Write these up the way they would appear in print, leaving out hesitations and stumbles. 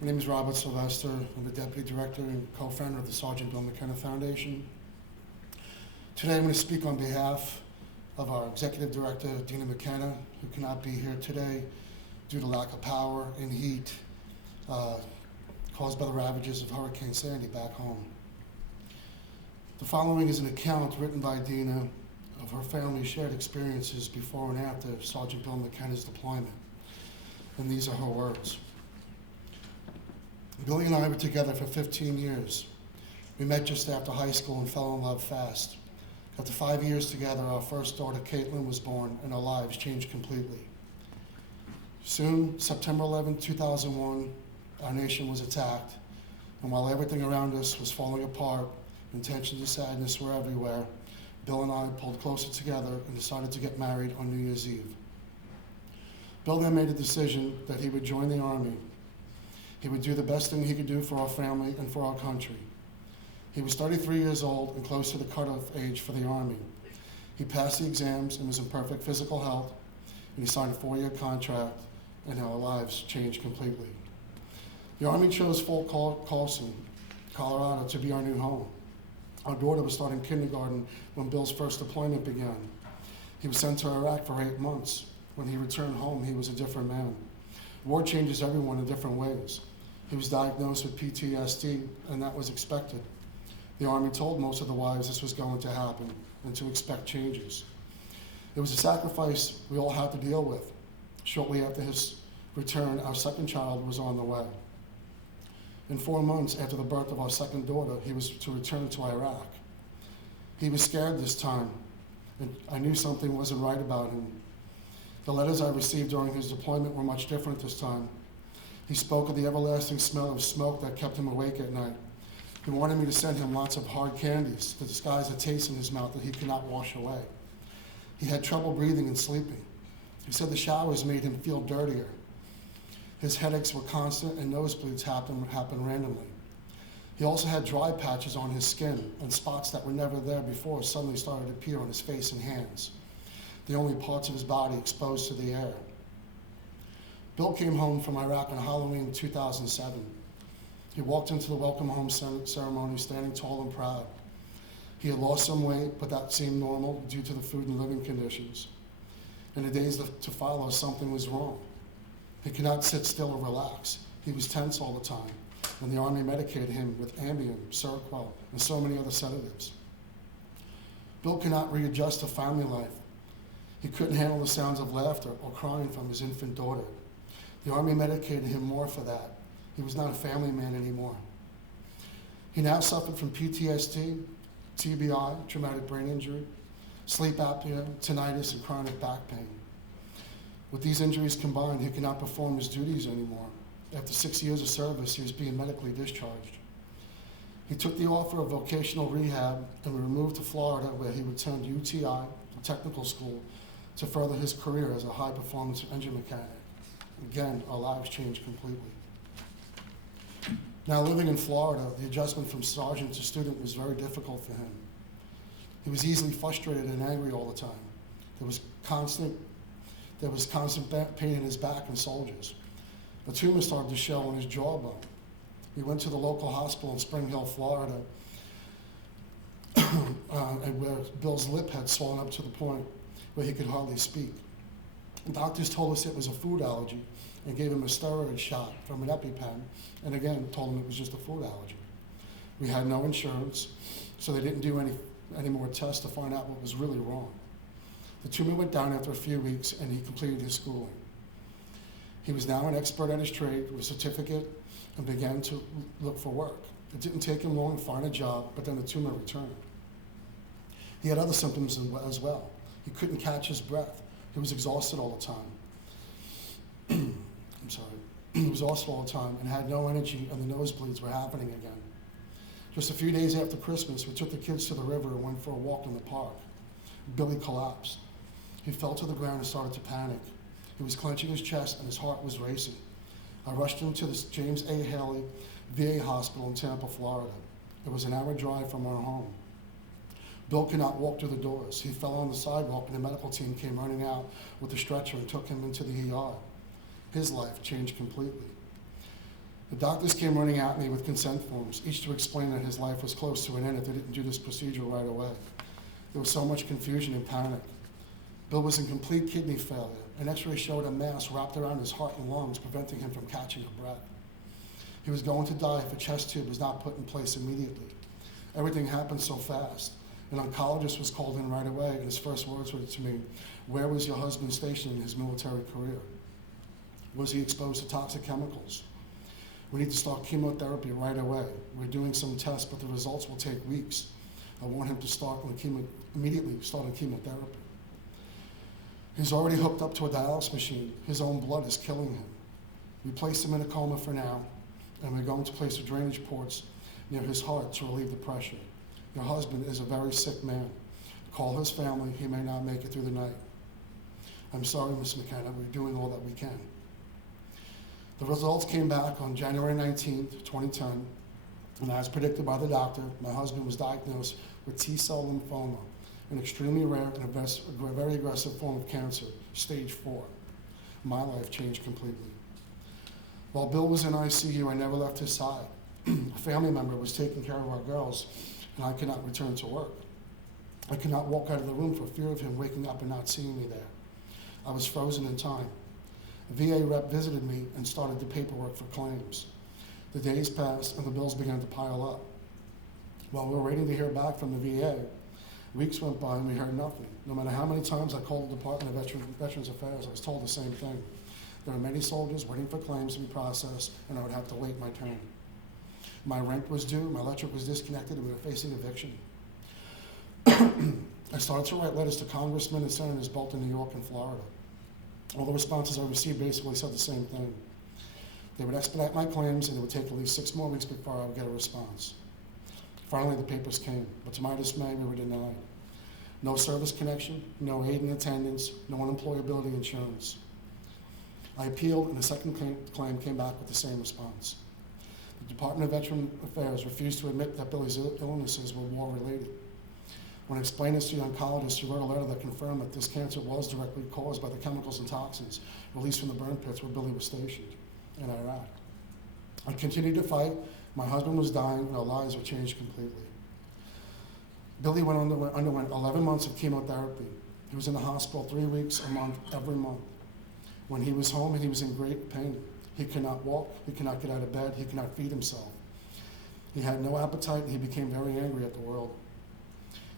My name is Robert Sylvester. I'm the Deputy Director and co-founder of the Sergeant Bill McKenna Foundation. Today I'm going to speak on behalf of our Executive Director, Dina McKenna, who cannot be here today due to lack of power and heat caused by the ravages of Hurricane Sandy back home. The following is an account written by Dina of her family's shared experiences before and after Sergeant Bill McKenna's deployment. And these are her words. Billy and I were together for 15 years. We met just after high school and fell in love fast. After 5 years together, our first daughter, Caitlin, was born, and our lives changed completely. Soon, September 11, 2001, our nation was attacked, and while everything around us was falling apart and tensions and sadness were everywhere, Bill and I pulled closer together and decided to get married on New Year's Eve. Bill then made a decision that he would join the Army. He would do the best thing he could do for our family and for our country. He was 33 years old and close to the cutoff age for the Army. He passed the exams and was in perfect physical health, and he signed a 4-year contract, and our lives changed completely. The Army chose Fort Carson, Colorado, to be our new home. Our daughter was starting kindergarten when Bill's first deployment began. He was sent to Iraq for 8 months. When he returned home, he was a different man. War changes everyone in different ways. He was diagnosed with PTSD, and that was expected. The Army told most of the wives this was going to happen and to expect changes. It was a sacrifice we all had to deal with. Shortly after his return, our second child was on the way. In 4 months after the birth of our second daughter, he was to return to Iraq. He was scared this time, and I knew something wasn't right about him. The letters I received during his deployment were much different this time. He spoke of the everlasting smell of smoke that kept him awake at night. He wanted me to send him lots of hard candies to disguise a taste in his mouth that he could not wash away. He had trouble breathing and sleeping. He said the showers made him feel dirtier. His headaches were constant and nosebleeds happened randomly. He also had dry patches on his skin, and spots that were never there before suddenly started to appear on his face and hands, the only parts of his body exposed to the air. Bill came home from Iraq on Halloween 2007. He walked into the welcome home ceremony standing tall and proud. He had lost some weight, but that seemed normal due to the food and living conditions. In the days to follow, something was wrong. He could not sit still or relax. He was tense all the time, and the Army medicated him with Ambien, Seroquel, and so many other sedatives. Bill could not readjust to family life. He couldn't handle the sounds of laughter or crying from his infant daughter. The Army medicated him more for that. He was not a family man anymore. He now suffered from PTSD, TBI, traumatic brain injury, sleep apnea, tinnitus, and chronic back pain. With these injuries combined, he could not perform his duties anymore. After 6 years of service, he was being medically discharged. He took the offer of vocational rehab and we moved to Florida, where he returned to UTI, a technical school, to further his career as a high-performance engine mechanic. Again, our lives changed completely. Now, living in Florida, the adjustment from sergeant to student was very difficult for him. He was easily frustrated and angry all the time. There was constant pain in his back and soldiers. A tumor started to show on his jawbone. We went to the local hospital in Spring Hill, Florida, and where Bill's lip had swollen up to the point where he could hardly speak. The doctors told us it was a food allergy and gave him a steroid shot from an EpiPen, and again told him it was just a food allergy. We had no insurance, so they didn't do any more tests to find out what was really wrong. The tumor went down after a few weeks, and he completed his schooling. He was now an expert at his trade with a certificate and began to look for work. It didn't take him long to find a job, but then the tumor returned. He had other symptoms as well. He couldn't catch his breath. He was exhausted all the time. He was exhausted all the time and had no energy, and the nosebleeds were happening again. Just a few days after Christmas, we took the kids to the river and went for a walk in the park. Billy collapsed. He fell to the ground and started to panic. He was clenching his chest and his heart was racing. I rushed him to the James A. Haley VA Hospital in Tampa, Florida. It was an hour drive from our home. Bill could not walk through the doors. He fell on the sidewalk and the medical team came running out with the stretcher and took him into the ER. His life changed completely. The doctors came running at me with consent forms, each to explain that his life was close to an end if they didn't do this procedure right away. There was so much confusion and panic. Bill was in complete kidney failure. An x-ray showed a mass wrapped around his heart and lungs, preventing him from catching a breath. He was going to die if a chest tube was not put in place immediately. Everything happened so fast. An oncologist was called in right away, and his first words were to me, "Where was your husband stationed in his military career? Was he exposed to toxic chemicals? We need to start chemotherapy right away. We're doing some tests, but the results will take weeks. I want him to immediately start on chemotherapy. He's already hooked up to a dialysis machine. His own blood is killing him. We placed him in a coma for now, and we're going to place the drainage ports near his heart to relieve the pressure. Your husband is a very sick man. Call his family. He may not make it through the night." "I'm sorry, Ms. McKenna. We're doing all that we can." The results came back on January 19th, 2010, and as predicted by the doctor, my husband was diagnosed with T-cell lymphoma, an extremely rare and a very aggressive form of cancer, stage 4. My life changed completely. While Bill was in ICU, I never left his side. A family member was taking care of our girls, and I could not return to work. I could not walk out of the room for fear of him waking up and not seeing me there. I was frozen in time. A VA rep visited me and started the paperwork for claims. The days passed and the bills began to pile up. While we were waiting to hear back from the VA, weeks went by and we heard nothing. No matter how many times I called the Department of Veterans Affairs, I was told the same thing. There are many soldiers waiting for claims to be processed, and I would have to wait my turn. My rent was due, my electric was disconnected, and we were facing eviction. I started to write letters to congressmen and senators both in New York and Florida. All the responses I received basically said the same thing. They would expedite my claims, and it would take at least 6 more weeks before I would get a response. Finally, the papers came, but to my dismay, we were denied. No service connection, no aid in attendance, no unemployability insurance. I appealed, and the second claim came back with the same response. The Department of Veterans Affairs refused to admit that Billy's illnesses were war-related. When I explained this to the oncologist, she wrote a letter that confirmed that this cancer was directly caused by the chemicals and toxins released from the burn pits where Billy was stationed in Iraq. I continued to fight. My husband was dying, and our lives were changed completely. Billy underwent 11 months of chemotherapy. He was in the hospital 3 weeks a month, every month. When he was home, he was in great pain. He could not walk, he could not get out of bed, he could not feed himself. He had no appetite, and he became very angry at the world.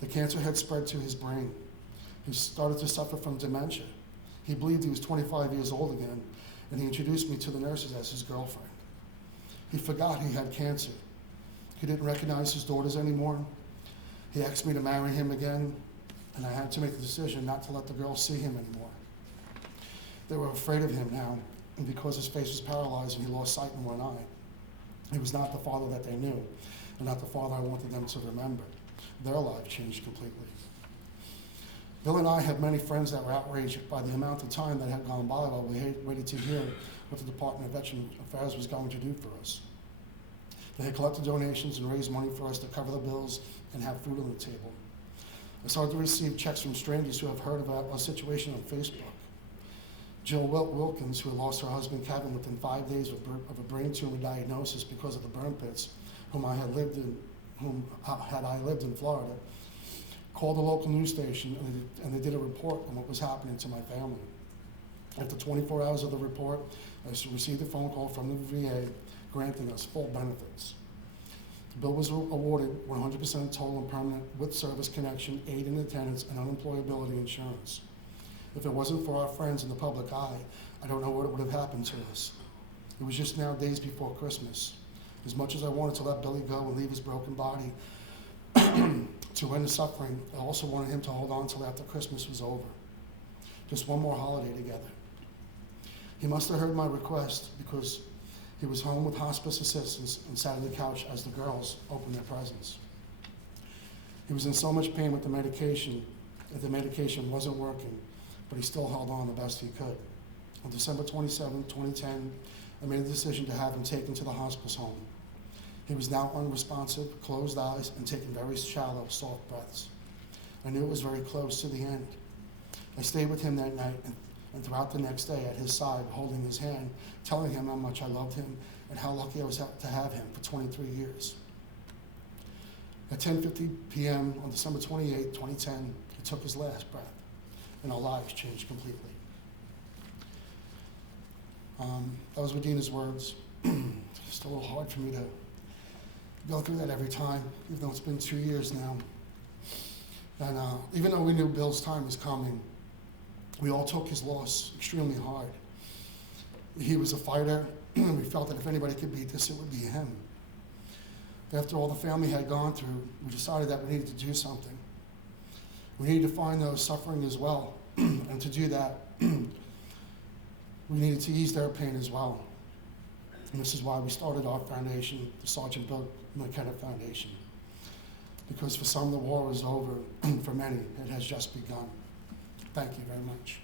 The cancer had spread to his brain. He started to suffer from dementia. He believed he was 25 years old again, and he introduced me to the nurses as his girlfriend. He forgot he had cancer. He didn't recognize his daughters anymore. He asked me to marry him again, and I had to make the decision not to let the girls see him anymore. They were afraid of him now, and because his face was paralyzed and he lost sight in one eye, he was not the father that they knew, and not the father I wanted them to remember. Their life changed completely. Bill and I had many friends that were outraged by the amount of time that had gone by while we waited to hear what the Department of Veterans Affairs was going to do for us. They had collected donations and raised money for us to cover the bills and have food on the table. I started to receive checks from strangers who have heard about our situation on Facebook. Jill Wilkins, who had lost her husband Kevin within 5 days of a brain tumor diagnosis because of the burn pits, whom I lived in Florida, called the local news station and they did a report on what was happening to my family. After 24 hours of the report, I received a phone call from the VA granting us full benefits. Bill was awarded 100% total and permanent with service connection, aid in attendance, and unemployability insurance. If it wasn't for our friends in the public eye, I don't know what would have happened to us. It was just now days before Christmas. As much as I wanted to let Billy go and leave his broken body to end the suffering, I also wanted him to hold on till after Christmas was over. Just one more holiday together. He must have heard my request because he was home with hospice assistants and sat on the couch as the girls opened their presents. He was in so much pain with the medication that the medication wasn't working, but he still held on the best he could. On December 27, 2010, I made a decision to have him taken to the hospice home. He was now unresponsive, closed eyes, and taking very shallow, soft breaths. I knew it was very close to the end. I stayed with him that night and throughout the next day at his side, holding his hand, telling him how much I loved him and how lucky I was to have him for 23 years. At 10:50 p.m. on December 28, 2010, he took his last breath, and our lives changed completely. That was Dina's words. It's just a little hard for me to go through that every time, even though it's been 2 years now. And even though we knew Bill's time was coming, we all took his loss extremely hard. He was a fighter, and we felt that if anybody could beat this, it would be him. After all the family had gone through, we decided that we needed to do something. We needed to find those suffering as well, and to do that, we needed to ease their pain as well. And this is why we started our foundation, the Sergeant Bill McKenna Foundation. Because for some, the war is over. For many, it has just begun. Thank you very much.